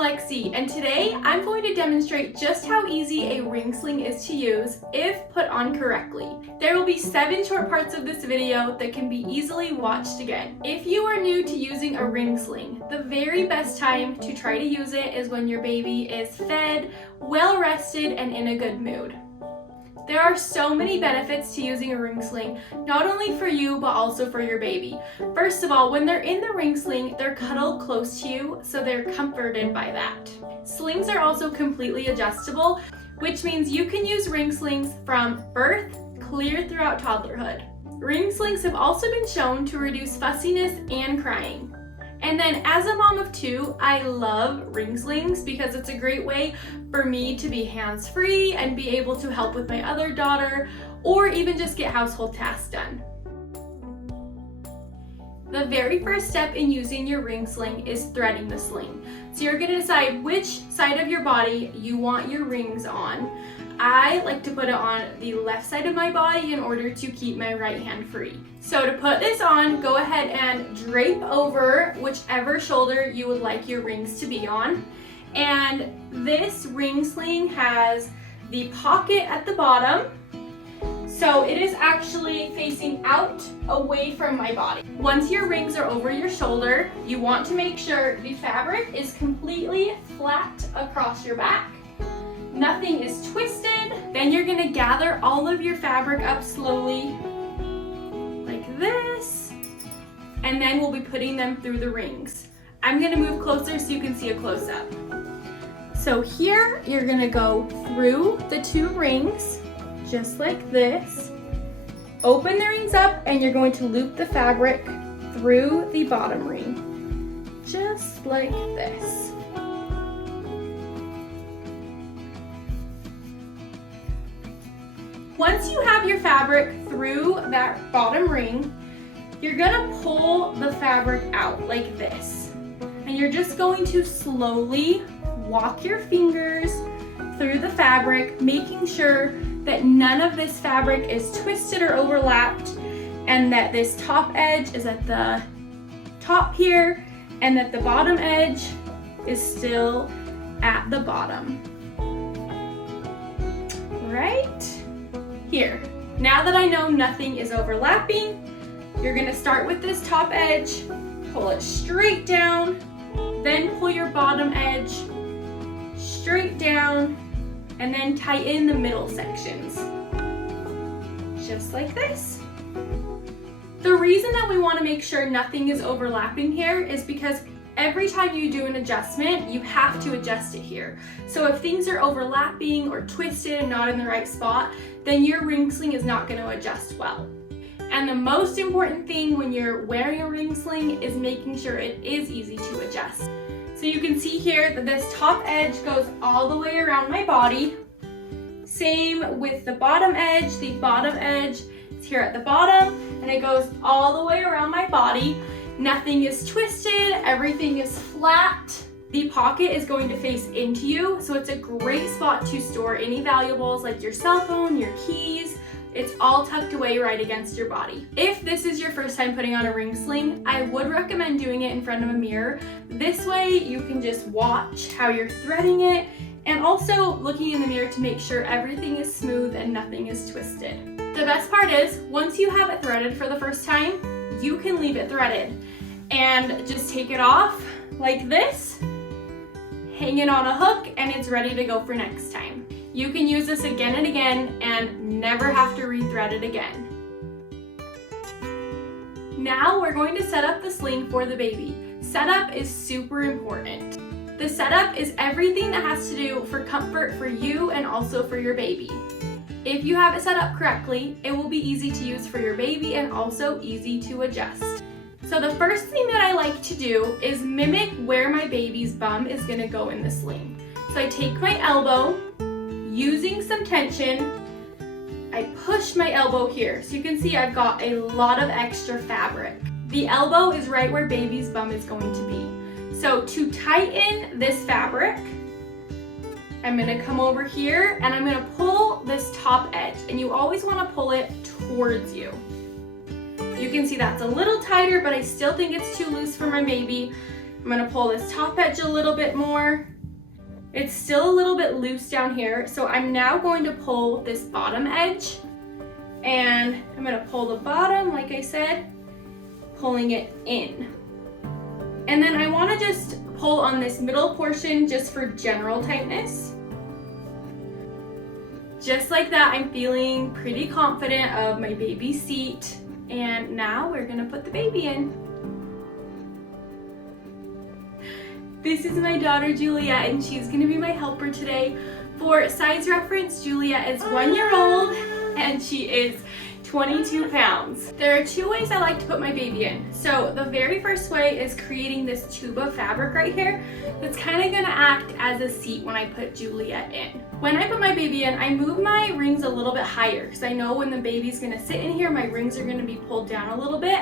Lexi, and today I'm going to demonstrate just how easy a ring sling is to use if put on correctly. There will be 7 short parts of this video that can be easily watched again. If you are new to using a ring sling, the very best time to try to use it is when your baby is fed, well rested, and in a good mood. There are so many benefits to using a ring sling, not only for you, but also for your baby. First of all, when they're in the ring sling, they're cuddled close to you, so they're comforted by that. Slings are also completely adjustable, which means you can use ring slings from birth clear throughout toddlerhood. Ring slings have also been shown to reduce fussiness and crying. And then as a mom of 2, I love ring slings because it's a great way for me to be hands-free and be able to help with my other daughter or even just get household tasks done. The very first step in using your ring sling is threading the sling. So you're going to decide which side of your body you want your rings on. I like to put it on the left side of my body in order to keep my right hand free. So to put this on, go ahead and drape over whichever shoulder you would like your rings to be on. And this ring sling has the pocket at the bottom. So it is actually facing out away from my body. Once your rings are over your shoulder, you want to make sure the fabric is completely flat across your back. Nothing is twisted. Then you're gonna gather all of your fabric up slowly, like this, and then we'll be putting them through the rings. I'm gonna move closer so you can see a close-up. So here, you're gonna go through the 2 rings, just like this. Open the rings up, and you're going to loop the fabric through the bottom ring, just like this. Once you have your fabric through that bottom ring, you're gonna pull the fabric out like this. And you're just going to slowly walk your fingers through the fabric, making sure that none of this fabric is twisted or overlapped, and that this top edge is at the top here, and that the bottom edge is still at the bottom. Right? Here, now that I know nothing is overlapping, you're gonna start with this top edge, pull it straight down, then pull your bottom edge straight down, and then tighten the middle sections, just like this. The reason that we wanna make sure nothing is overlapping here is because every time you do an adjustment, you have to adjust it here. So if things are overlapping or twisted and not in the right spot, then your ring sling is not going to adjust well. And the most important thing when you're wearing a ring sling is making sure it is easy to adjust. So you can see here that this top edge goes all the way around my body. Same with the bottom edge. The bottom edge is here at the bottom, and it goes all the way around my body. Nothing is twisted, everything is flat. The pocket is going to face into you, so it's a great spot to store any valuables like your cell phone, your keys. It's all tucked away right against your body. If this is your first time putting on a ring sling, I would recommend doing it in front of a mirror. This way you can just watch how you're threading it, and also looking in the mirror to make sure everything is smooth and nothing is twisted. The best part is, once you have it threaded for the first time, you can leave it threaded and just take it off like this, hang it on a hook, and it's ready to go for next time. You can use this again and again and never have to rethread it again. Now we're going to set up the sling for the baby. Setup is super important. The setup is everything that has to do for comfort for you and also for your baby. If you have it set up correctly, it will be easy to use for your baby and also easy to adjust. So the first thing that I like to do is mimic where my baby's bum is gonna go in the sling. So I take my elbow, using some tension, I push my elbow here. So you can see I've got a lot of extra fabric. The elbow is right where baby's bum is going to be. So to tighten this fabric, I'm gonna come over here and I'm gonna pull this top edge, and you always wanna pull it towards you. You can see that's a little tighter, but I still think it's too loose for my baby. I'm gonna pull this top edge a little bit more. It's still a little bit loose down here, so I'm now going to pull this bottom edge, and I'm gonna pull the bottom, like I said, pulling it in. And then I wanna just pull on this middle portion just for general tightness. Just like that, I'm feeling pretty confident of my baby's seat. And now we're gonna put the baby in. This is my daughter Juliet, and she's gonna be my helper today. For size reference, Juliet is 1 year old and she is 22 pounds. There are 2 ways I like to put my baby in. So the very first way is creating this tube of fabric right here that's kind of gonna act as a seat when I put Juliet in. When I put my baby in, I move my rings a little bit higher because I know when the baby's gonna sit in here, my rings are gonna be pulled down a little bit.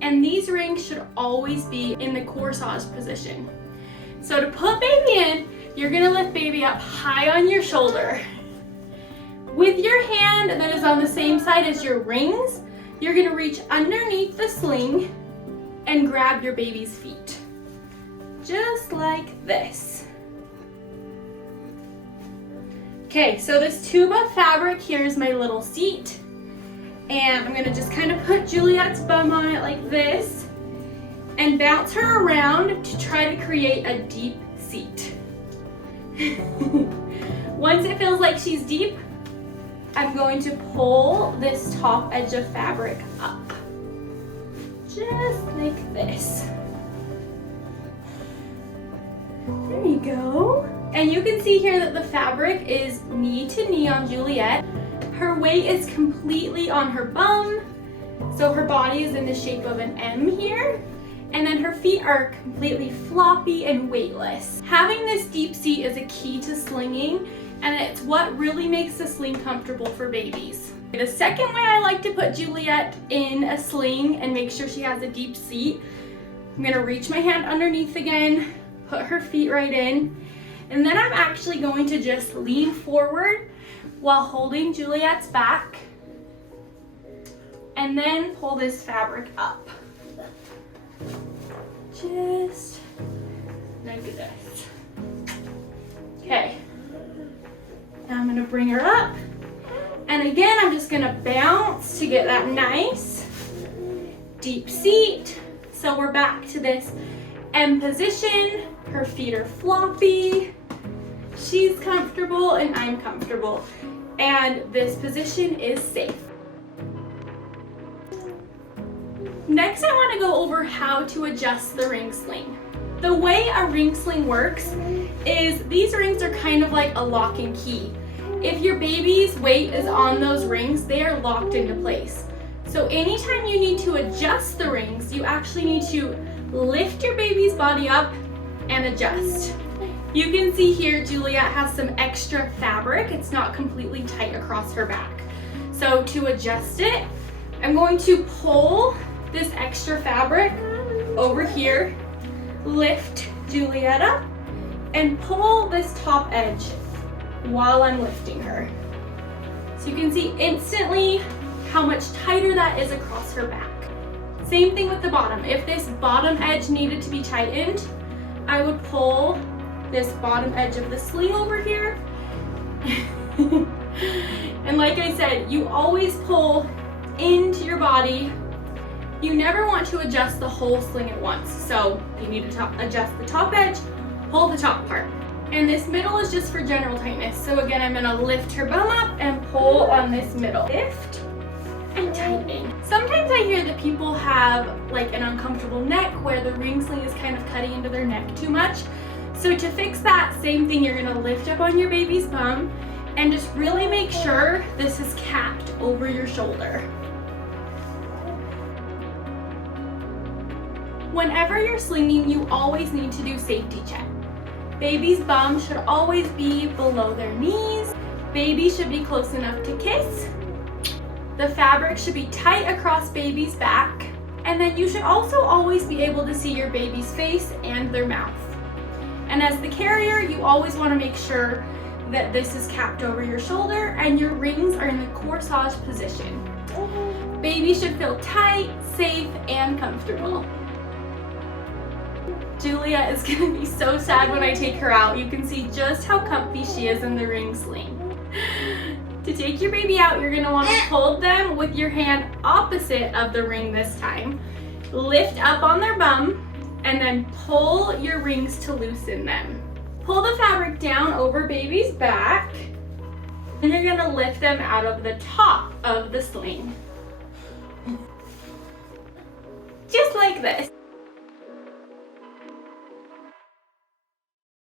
And these rings should always be in the corsage position. So to put baby in, you're gonna lift baby up high on your shoulder. With your hand that is on the same side as your rings, you're gonna reach underneath the sling and grab your baby's feet. Just like this. Okay, so this tube of fabric here is my little seat. And I'm gonna just kind of put Juliet's bum on it like this and bounce her around to try to create a deep seat. Once it feels like she's deep, I'm going to pull this top edge of fabric up. Just like this. There you go. And you can see here that the fabric is knee to knee on Juliet. Her weight is completely on her bum. So her body is in the shape of an M here. And then her feet are completely floppy and weightless. Having this deep seat is a key to slinging, and it's what really makes the sling comfortable for babies. The second way I like to put Juliet in a sling and make sure she has a deep seat, I'm gonna reach my hand underneath again, put her feet right in, and then I'm actually going to just lean forward while holding Juliet's back, and then pull this fabric up. Just like this. Okay. Now I'm gonna bring her up. And again, I'm just gonna bounce to get that nice deep seat. So we're back to this M position. Her feet are floppy. She's comfortable and I'm comfortable. And this position is safe. Next, I want to go over how to adjust the ring sling. The way a ring sling works is these rings are kind of like a lock and key. If your baby's weight is on those rings, they are locked into place. So anytime you need to adjust the rings, you actually need to lift your baby's body up and adjust. You can see here Juliet has some extra fabric. It's not completely tight across her back. So to adjust it, I'm going to pull this extra fabric over here, lift Juliet up, and pull this top edge while I'm lifting her. So you can see instantly how much tighter that is across her back. Same thing with the bottom. If this bottom edge needed to be tightened, I would pull this bottom edge of the sling over here. And like I said, you always pull into your body. You never want to adjust the whole sling at once. So you need to adjust the top edge, pull the top part. And this middle is just for general tightness. So again, I'm gonna lift her bum up and pull on this middle. Lift and tighten. Sometimes I hear that people have like an uncomfortable neck where the ring sling is kind of cutting into their neck too much. So to fix that, same thing, you're gonna lift up on your baby's bum and just really make sure this is capped over your shoulder. Whenever you're slinging, you always need to do safety check. Baby's bum should always be below their knees. Baby should be close enough to kiss. The fabric should be tight across baby's back. And then you should also always be able to see your baby's face and their mouth. And as the carrier, you always want to make sure that this is capped over your shoulder and your rings are in the corsage position. Baby should feel tight, safe, and comfortable. Julia is gonna be so sad when I take her out. You can see just how comfy she is in the ring sling. To take your baby out, you're gonna wanna hold them with your hand opposite of the ring this time. Lift up on their bum, and then pull your rings to loosen them. Pull the fabric down over baby's back, and you're gonna lift them out of the top of the sling. Just like this.